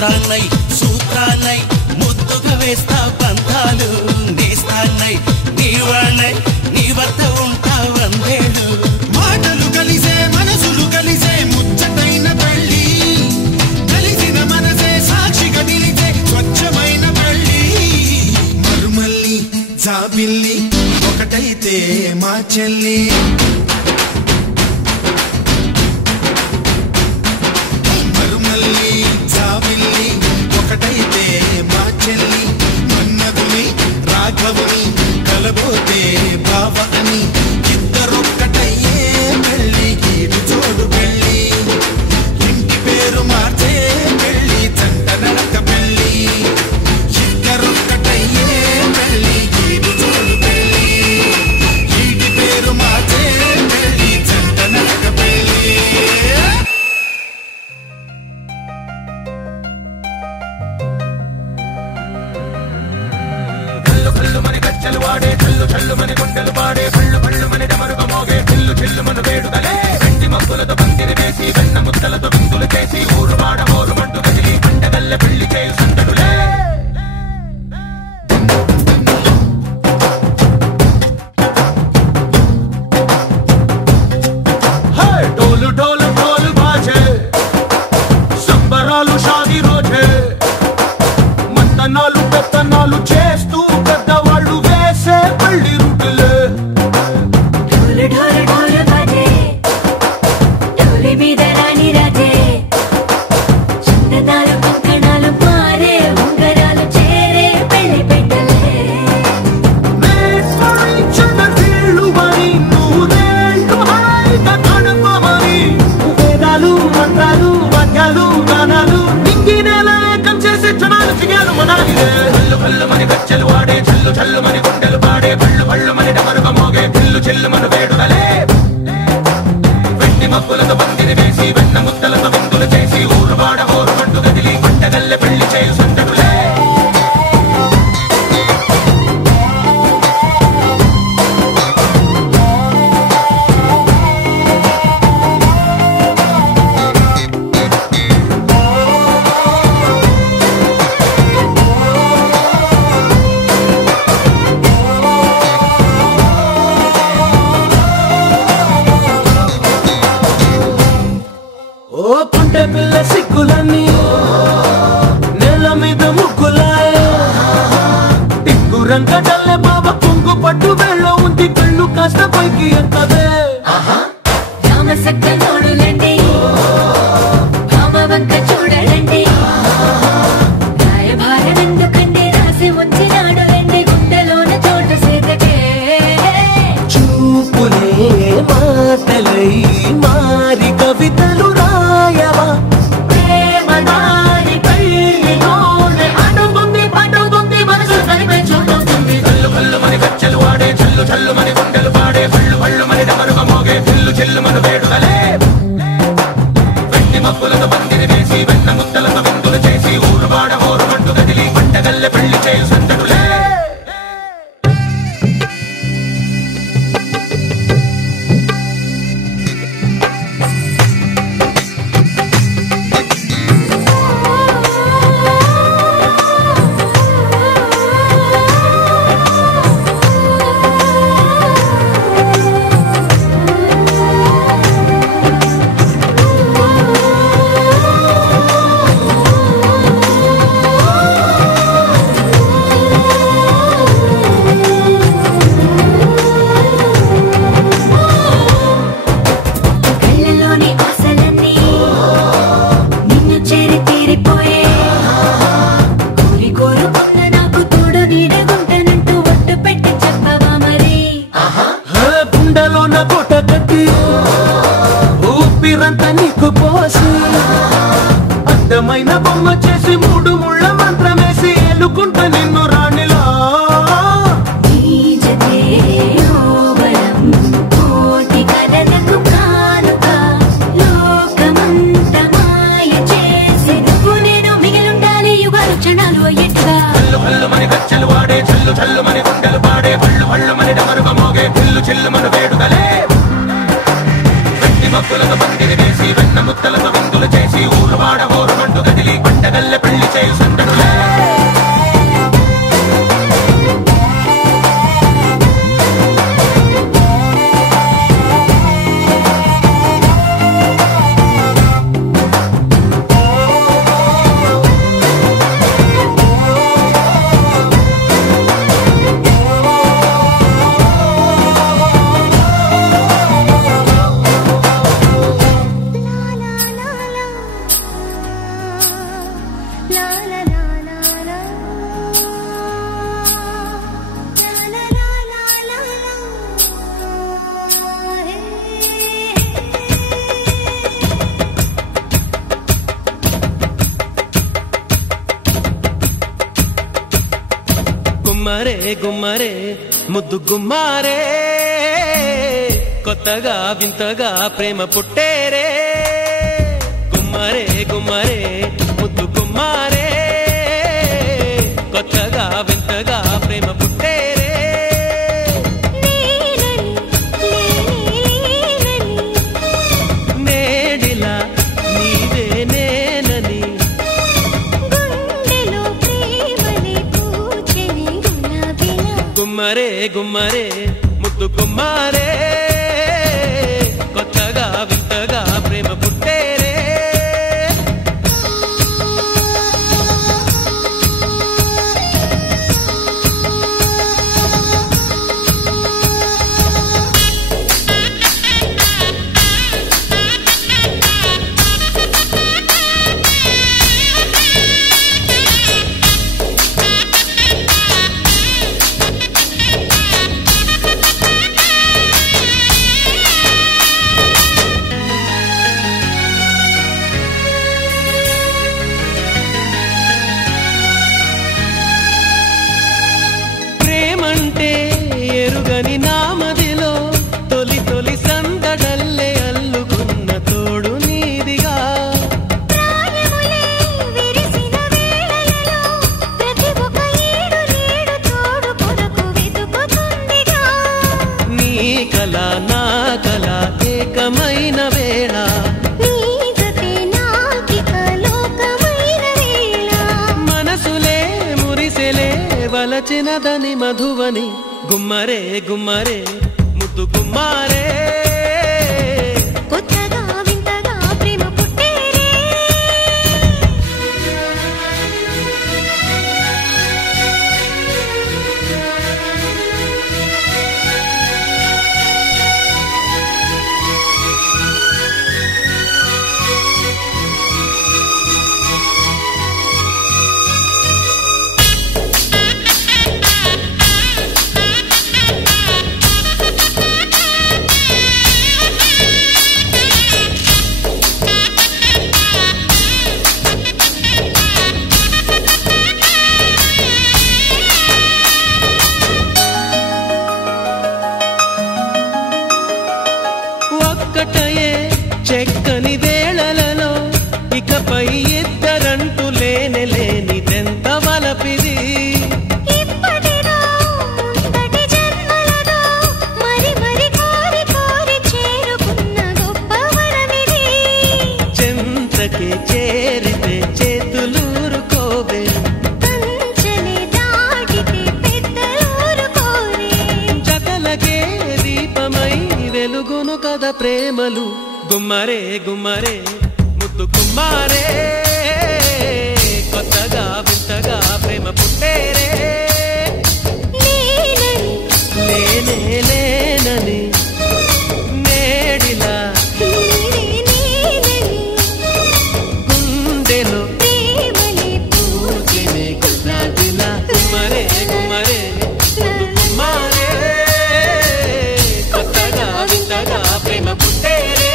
మంత్రాన్నై సూత్రాన్నై ముద్దుగా వేస్తా బంధాలు నేస్తాన్నై నీవాణ్ణై నీ వద్ద ఉంటా వందేళ్ళు మాటలు కలిసే మనసులు కలిసే ముచ్చటైన పెళ్ళి కలిసిన మనసే సాక్షిగా నిలిచే స్వచ్ఛమైన పెళ్ళి మరుమల్లి జాబిల్లి ఒకటైతే మా చెల్లి మరుమల్లి జాబిల్లి ఒకటైతే మా చెల్లి మన్నదుని రాఘవుని కలబోతే బావ అని ఇద్దరొక్కటయ్యే పెళ్ళి గీడు చోడు పెళ్ళి ఇంటి పేరు మార్చే పెళ్ళి జంట నడక పెళ్ళి ఇద్దరొక్కటయ్యే పెళ్ళి గీడు చోడు పెళ్ళి ఇంటి పేరు మార్చే పెళ్ళి జంట నడక పెళ్ళి కచ్చలు వాడే చల్లు చల్లు మని గుండెలు పాడే పళ్ళు పళ్ళు మని డమరుగ మోగే చిల్లు చిల్లు మన వేడుదలే వెండి మబ్బులతో పందిరి వేసి వెన్న ముద్దలతో విందులు చేసి ఊరు వాడ ఊరు మంటు కదిలి పండగల్ల పెళ్లి చేయు సందడులే డోలు డోలు డోలు బాజే సంబరాలు షాదీ రోజే మంతనాలు పెత్తనాలు చేస్తూ పెద్దవాళ్ళు వేసే పళ్ళి రుటులే ఢోలు ఢోలు ఢోలు బాజే ఢోలి మీద రాణి రాజే చందనాలు కంకణాలు మారే ఉంగరాలు చేరే పెళ్లి పెట్టలే చిన్నీళ్ళుమని నూరేళ్ళు హాయిగా కడుపమని వేదాలు మంత్రాలు వాద్యాలు గానాలు నింగినేల ఏకం చేసే క్షణాలు చిగాలు మనాలిదే పళ్ళు పళ్ళు మని కచ్చలు వాడే చల్లు చల్లు మని గుండెలు పాడే పళ్ళు పళ్ళు మని డమరుగ మోగే చిల్లు చిల్లు మన వేడుదలే వెండి మబ్బులతో పందిరి వేసి వెన్న ముద్దలతో విందులు చేసి ఊరు వాడ ఊరు మంటు కదిలి పంటగల్లె పెళ్లి చేయు సందడులే ఓ పుంటె పిల్ల సిక్కులన్నీ నెల మీద ముక్కులాయ టిక్కు రంగడల్లె బాబ కుంగు పట్టు వెళ్ళ ఉంది కళ్ళు కాస్త పైకి ఎక్కదే రామ సక్క నోడులండి రామ వంక చూడలండి రాయభారం ఎందుకండి రాసి ఉంచినాడు రండి గుండెలోన చోటు సేతకే చూపులే మాటలై మారి కవితలు రాయవా ప్రేమ దారి పెళ్లిలోనే అడుగుంది పడుగుంది మనసు కలిపే చూడుతుంది కళ్ళు కళ్ళు మని కచ్చలు వాడే చల్లు చల్లు మని గుండెలు పాడే పళ్ళు పళ్ళు మని డమరుగ మోగే చిల్లు చిల్లు మన వేడుదలే వెండి మబ్బులతో పందిరి వేసి వెన్న ముద్దలతో విందులు చేసి ఊరు వాడ ఊరు మంటు కదిలి పంటగల్లె పెళ్లి చేయు సందడులే కళ్ళలోని ఆశలన్నీ నిన్ను చేరి తీరిపోయే కోరి కోరుకున్న నాకు తోడు నీడగుంటానంటూ ఒట్టు పెట్టి చెప్పవా మరి గుండెలో నా కోట కట్టి ఊపిరంతా నీకు పోసి అందమైన బొమ్మ చేసి మూడు ముళ్ళ మంత్రమేసి ఎలుకుంటా నిన్ను రాణిలా నీ జతే ఓవరం కోటి కలలకు కానుక లోకమంత మాయ చేసి నువ్వు నేను మిగిలుండాలి యుగాలు క్షణాలు అయ్యేట్టుగా కళ్ళు కళ్ళు మని కచ్చలు వాడే చల్లు చల్లు మని గుండెలు పాడే పళ్ళు పళ్ళు మని డమరుగ మోగే చిల్లు చిల్లు మన వేడుదలే వెండి మబ్బులతో పందిరి వేసి వెన్న ముద్దలతో విందులు చేసి ఊరు వాడ ఊరు మంటు కదిలి పంట పండగల్లె పెళ్లి చేయు సందడులే గుమ్మరే గుమ్మరే ముద్దు గుమ్మారే కొత్తగా వింతగా ప్రేమ పుట్టేరే గుమ్మరే గుమ్మరే ముద్దు గుమ్మారే కొత్తగా వింతగా ప్రేమ పుట్టేరే నేడిలా నీవే నేనని గుమ్మరే గుమ్మరే ముద్దు గుమ్మారే కొత్తగా వింతగా ప్రేమ పుట్టేరే ఎరుగని నామదిలో తొలి తొలి సందడల్లే అల్లుకున్న తోడు నీదిగా నీ కల నా కల ఏకమైన వేళ మనసులే మురిసెలే వలచినదని మధువని గుమ్మరే గుమ్మరే ముద్దు గుమ్మారే కొత్తగా వింతగా ప్రేమ పుట్టేరే ఒక్కటయే చెక్కని వేళలలో ఇకపై ఇద్దరంటూ లేని లేనిదెంత వలపిది చెంతకే చేరితే చేతులూరుకోవే జగలకే దీపమై వెలుగును కదా ప్రేమలు గుమ్మరే గుమ్మరే ముద్దు గుమ్మారే కొత్తగా వింతగా ప్రేమ పుట్టేరే లేనే లేనని నేడిలా గుండెలో పూజనే గులాబీలా గుమ్మరే గుమ్మరే ముద్దు గుమ్మారే కొత్తగా వింతగా ప్రేమ పుట్టేరే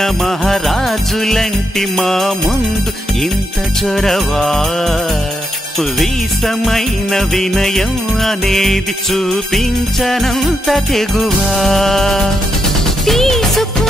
మన మహారాజులంటి మా ముందు ఇంత చొరవా వీసమైన వినయం అనేది చూపించనంత తెగువా తీసుకో